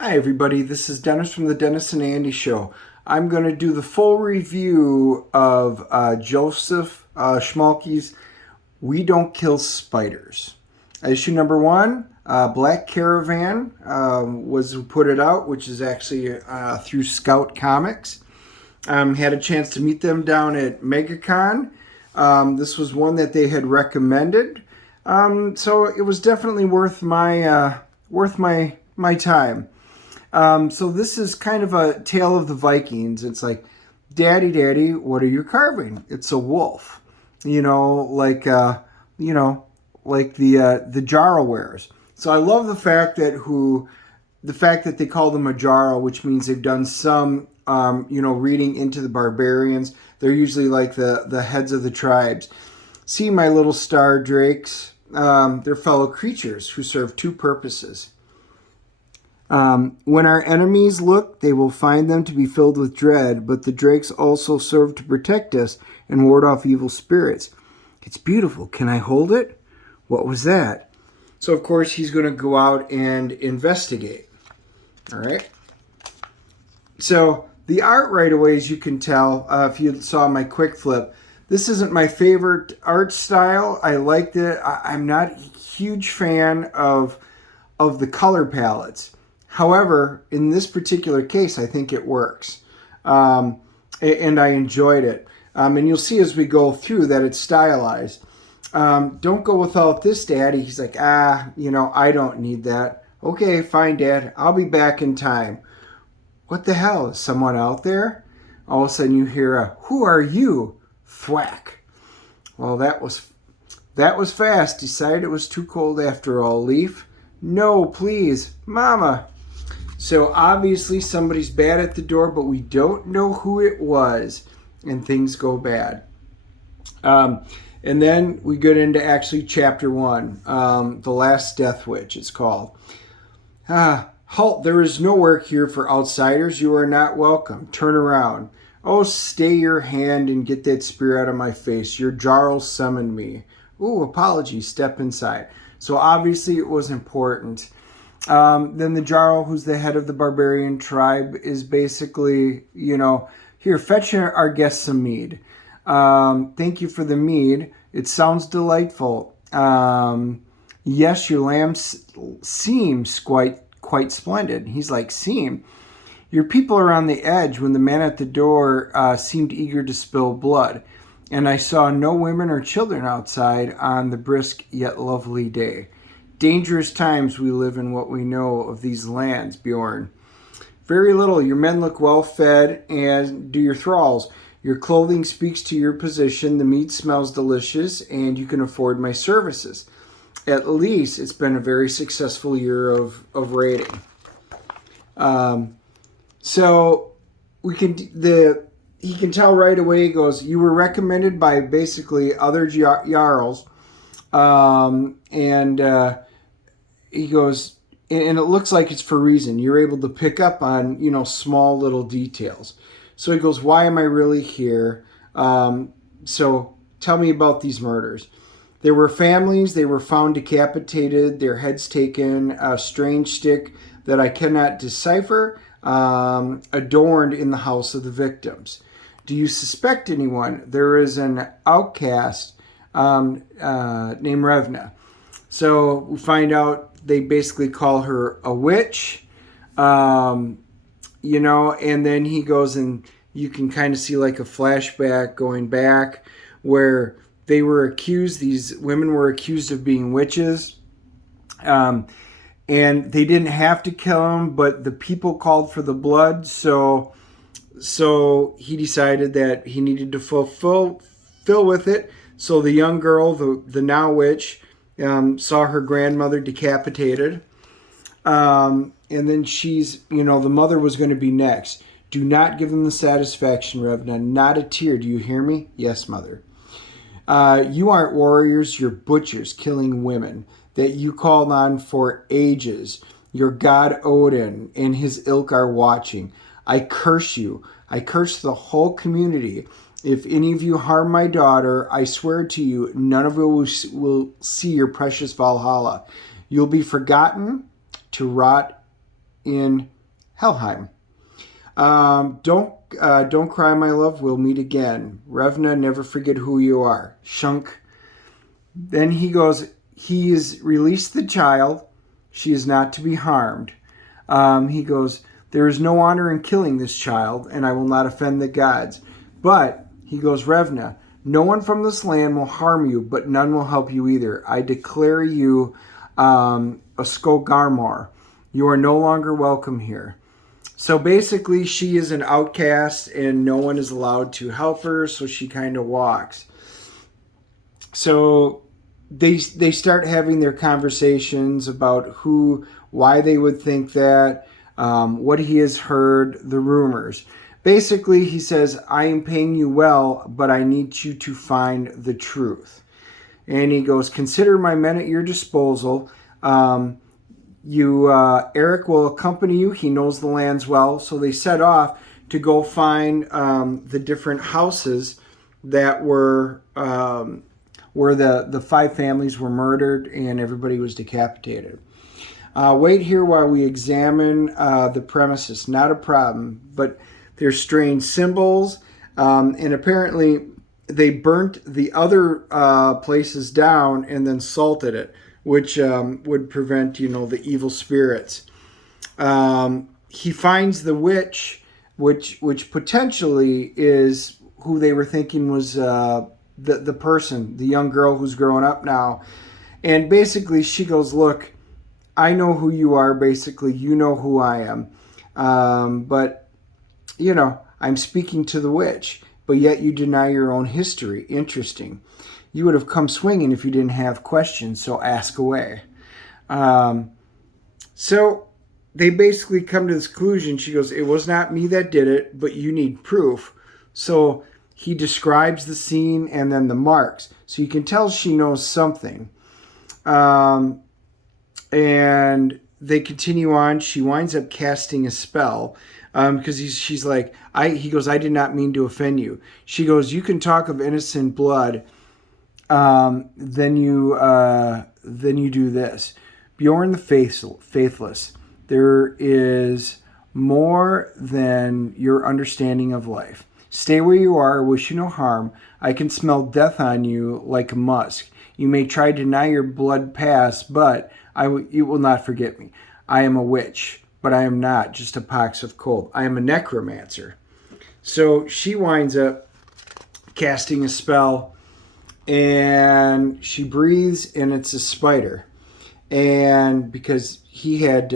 Hi everybody, this is Dennis from the Dennis and Andy Show. I'm going to do the full review of Joseph SCHMALKE's We Don't Kill Spiders. Issue number 1, Black Caravan was who put it out, which is actually through Scout Comics. Had a chance to meet them down at MegaCon. This was one that they had recommended, so it was definitely worth my time. So this is kind of a tale of the Vikings. It's like, Daddy, Daddy, what are you carving? It's a wolf. Like the Jarl wears. So I love the fact that they call them a Jarl, which means they've done some, reading into the barbarians. They're usually like the heads of the tribes. See my little star drakes. They're fellow creatures who serve two purposes. When our enemies look, they will find them to be filled with dread, but the drakes also serve to protect us and ward off evil spirits. It's beautiful. Can I hold it? What was that? So, of course, he's going to go out and investigate. All right. So, the art right away, as you can tell, if you saw my quick flip, this isn't my favorite art style. I liked it. I'm not a huge fan of the color palettes. However, in this particular case, I think it works. And I enjoyed it. And you'll see as we go through that it's stylized. Don't go without this, Daddy. He's like, I don't need that. Okay, fine, Dad. I'll be back in time. What the hell? Is someone out there? All of a sudden you hear a, who are you? Thwack. Well, that was fast. Decided it was too cold after all, Leaf. No, please. Mama. So obviously somebody's bad at the door, but we don't know who it was, and things go bad. And then we get into actually chapter 1, The Last Death Witch, it's called. Halt, there is no work here for outsiders. You are not welcome. Turn around. Oh, stay your hand and get that spear out of my face. Your Jarl summoned me. Ooh, apologies. Step inside. So obviously it was important. Then the Jarl, who's the head of the barbarian tribe, is basically, here, fetch our guest some mead. Thank you for the mead. It sounds delightful. Yes, your lamb seems quite splendid. He's like, seem? Your people are on the edge when the man at the door seemed eager to spill blood. And I saw no women or children outside on the brisk yet lovely day. Dangerous times we live in what we know of these lands, Bjorn. Very little. Your men look well fed, and do your thralls. Your clothing speaks to your position. The meat smells delicious, and you can afford my services. At least it's been a very successful year of raiding. So he can tell right away. He goes, you were recommended by basically other Jarls, he goes, and it looks like it's for a reason. You're able to pick up on, small little details. So he goes, why am I really here? So tell me about these murders. There were families. They were found decapitated, their heads taken, a strange stick that I cannot decipher, adorned in the house of the victims. Do you suspect anyone? There is an outcast named Revna. So we find out they basically call her a witch, and then he goes and you can kind of see like a flashback going back where they were accused, these women were accused of being witches, and they didn't have to kill them, but the people called for the blood, so he decided that he needed to fill with it. So the young girl, the now witch, saw her grandmother decapitated. And then she's, the mother was going to be next. Do not give them the satisfaction, Revna. Not a tear. Do you hear me? Yes, mother. You aren't warriors. You're butchers killing women that you called on for ages. Your god Odin and his ilk are watching. I curse you. I curse the whole community. If any of you harm my daughter, I swear to you, none of you will see your precious Valhalla. You'll be forgotten to rot in Helheim. Don't cry, my love. We'll meet again. Revna, never forget who you are. Shunk. Then he goes, he has released the child. She is not to be harmed. He goes, there is no honor in killing this child, and I will not offend the gods. But, he goes, Revna, no one from this land will harm you, but none will help you either. I declare you a Skogarmor. You are no longer welcome here. So basically, she is an outcast, and no one is allowed to help her, so she kind of walks. So they start having their conversations about why they would think that, what he has heard, the rumors. Basically, he says, I am paying you well, but I need you to find the truth. And he goes, consider my men at your disposal. Eric will accompany you. He knows the lands well. So they set off to go find the different houses that were where the 5 families were murdered and everybody was decapitated. Wait here while we examine the premises. Not a problem, but there's strange symbols, and apparently they burnt the other places down and then salted it, which would prevent, the evil spirits. He finds the witch, which potentially is who they were thinking was the person, the young girl who's growing up now. And basically she goes, look, I know who you are, basically. You know who I am. But, I'm speaking to the witch, but yet you deny your own history. Interesting. You would have come swinging if you didn't have questions, so ask away. So they basically come to this conclusion. She goes, it was not me that did it, but you need proof. So he describes the scene and then the marks. So you can tell she knows something. And they continue on. She winds up casting a spell because she's like, he goes, I did not mean to offend you. She goes, you can talk of innocent blood. Then you do this. Bjorn the faithless. There is more than your understanding of life. Stay where you are. Wish you no harm. I can smell death on you like a musk. You may try to deny your blood past, but you will not forget me. I am a witch, but I am not just a pox of cold. I am a necromancer. So she winds up casting a spell, and she breathes, and it's a spider. And because he had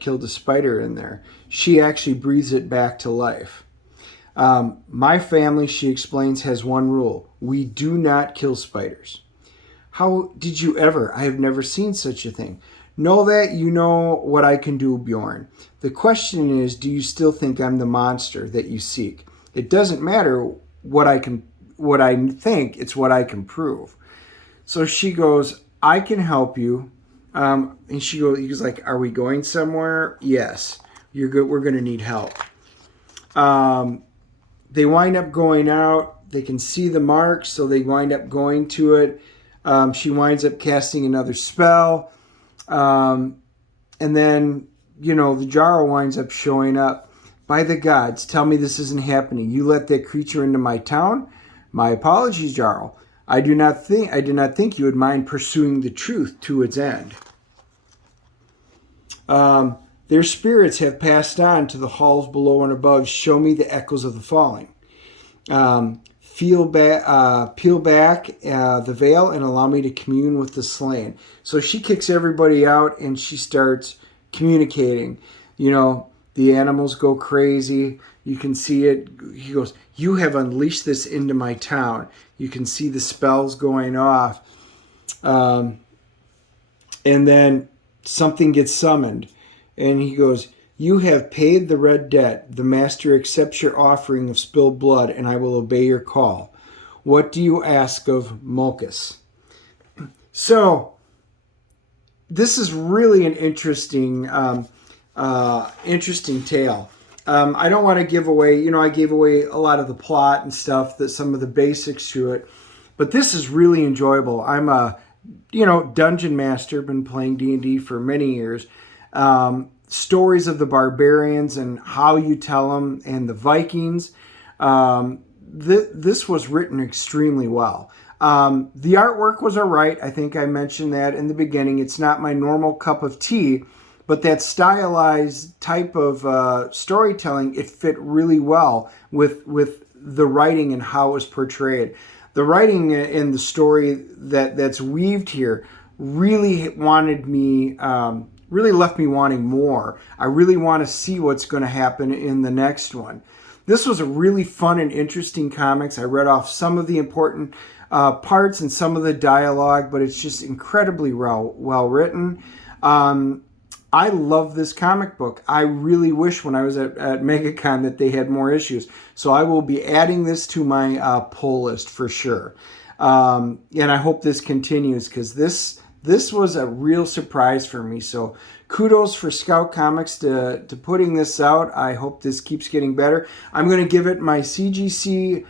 killed a spider in there, she actually breathes it back to life. My family, she explains, has one rule. We do not kill spiders. How did you ever? I have never seen such a thing. Know that you know what I can do, Bjorn. The question is, do you still think I'm the monster that you seek? It doesn't matter what I think, it's what I can prove. So she goes, I can help you. And he goes like, are we going somewhere? Yes. You're good. We're going to need help. They wind up going out. They can see the marks, so they wind up going to it. She winds up casting another spell. And then, the Jarl winds up showing up. By the gods, tell me this isn't happening. You let that creature into my town? My apologies, Jarl. I did not think you would mind pursuing the truth to its end. Their spirits have passed on to the halls below and above. Show me the echoes of the falling. Peel back the veil and allow me to commune with the slain. So she kicks everybody out and she starts communicating. The animals go crazy. You can see it. He goes, you have unleashed this into my town. You can see the spells going off. And then something gets summoned. And he goes, you have paid the red debt. The master accepts your offering of spilled blood, and I will obey your call. What do you ask of Malchus? So, this is really an interesting tale. I don't want to give away, I gave away a lot of the plot and stuff, some of the basics to it, but this is really enjoyable. I'm a, dungeon master, been playing D&D for many years. stories of the barbarians and how you tell them, and the Vikings. This was written extremely well. The artwork was all right. I think I mentioned that in the beginning. It's not my normal cup of tea, but that stylized type of storytelling, it fit really well with the writing and how it was portrayed. The writing in the story that's weaved here really really left me wanting more. I really want to see what's going to happen in the next one. This was a really fun and interesting comics. I read off some of the important parts and some of the dialogue, but it's just incredibly well written. I love this comic book. I really wish when I was at MegaCon that they had more issues. So I will be adding this to my pull list for sure. And I hope this continues, because this was a real surprise for me. So kudos for Scout Comics to putting this out. I hope this keeps getting better. I'm going to give it my CGC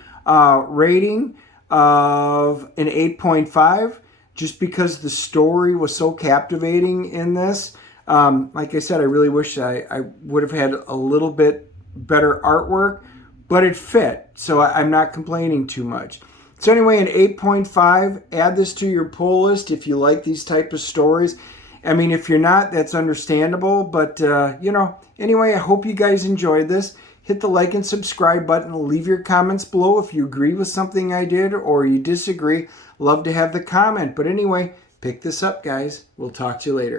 rating of an 8.5, just because the story was so captivating in this. Like I said, I really wish I would have had a little bit better artwork, but it fit, so I'm not complaining too much. So anyway, an 8.5, add this to your pull list if you like these type of stories. I mean, if you're not, that's understandable, but, anyway, I hope you guys enjoyed this. Hit the like and subscribe button. Leave your comments below if you agree with something I did or you disagree. Love to have the comment. But anyway, pick this up, guys. We'll talk to you later.